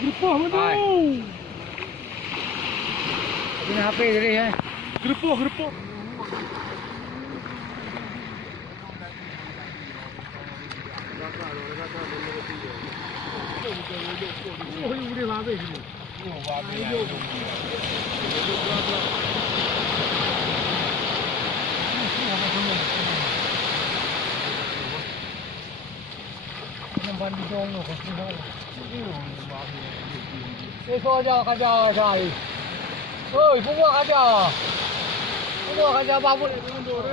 Gerepah mana? Guna HP tadi ya. Gerepah. Oh, ini boleh habis ni. Oh, habis. Nampak di dong tu, kasi dah. Esok kerja saya. Oi, buat kerja. Buat kerja apa pun. Undur.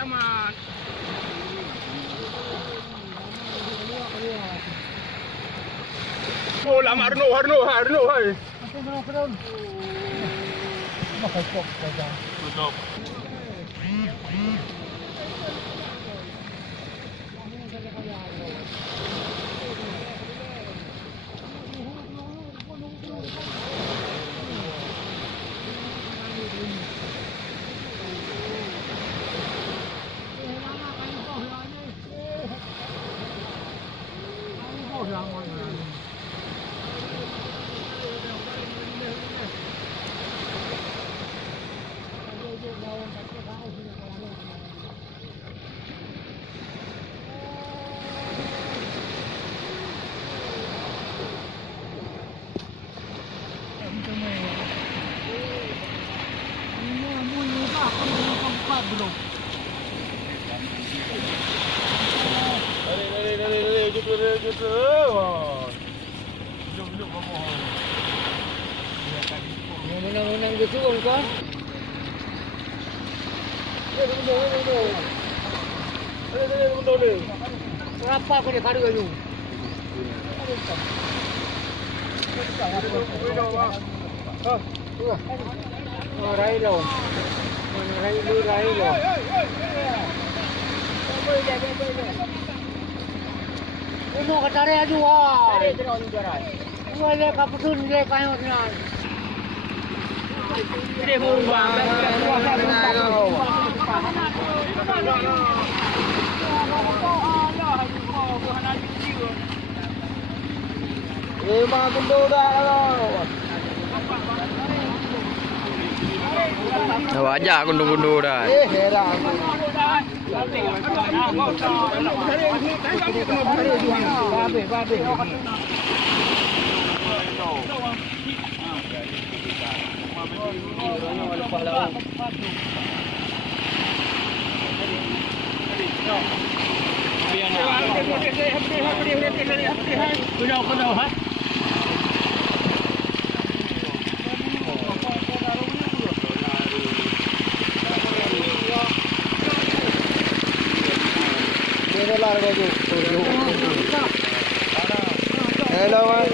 Lamat. Oh, lama Harno hai. Kenapa? Makai kok saja. Betul. Belum. Gitu. Duduk bawah. Menang gitu kan? Mundur. Berapa aku dia kadu tu? Oh, rai lo. Rai lo. Ini kata cari aja wah. Cari terus jalan. Boleh kaputun dia kayu senang. Ini murah. Lima gundu dah lo. Wajah gundu-gundu dah. Heran. Babe. Hello, man.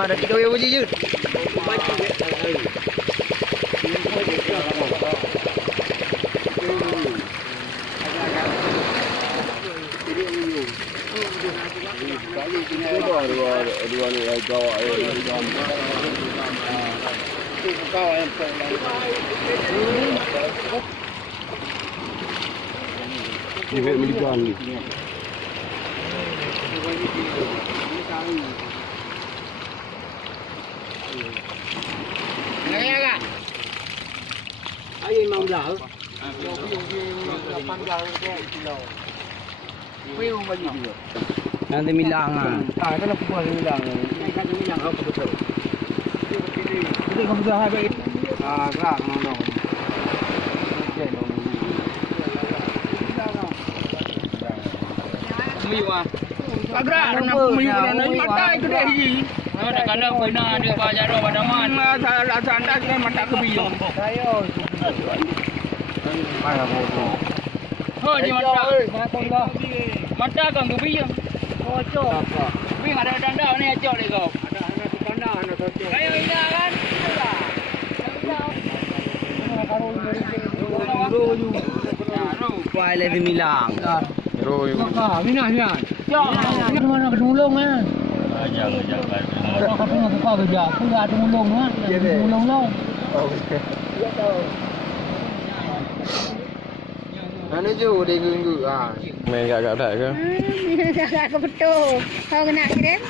Ada 3 biji je. Dua ni bawa Ini miligan ni. Ayo mau dah. Nanti milang ah. Itu nak buat milang. Ini kan milang apa betul? Ini kamu dah habis. Gerak mana? Miu ah. Gerak nak miu nak mata itu dah hiji. Ada kandang pernah dia baca doa pada mana? Salah sandas kan mata kebiung. Ayo. Mana bodoh. Oh, di mata. Mata kan kebiung. Kocok. Tapi ada tanda ni acok dia kau. Ada Kayo ina kan? Wah, le milang. Ro yung. Minah. Ya, mana kedulung ah. Kalau kau tengok buka kerja, aku dah ada mulung ah. Mulung lah. Ano je dia gunggu ah. Main kat kat tak ke? Kakak betul. Kau kena kirim?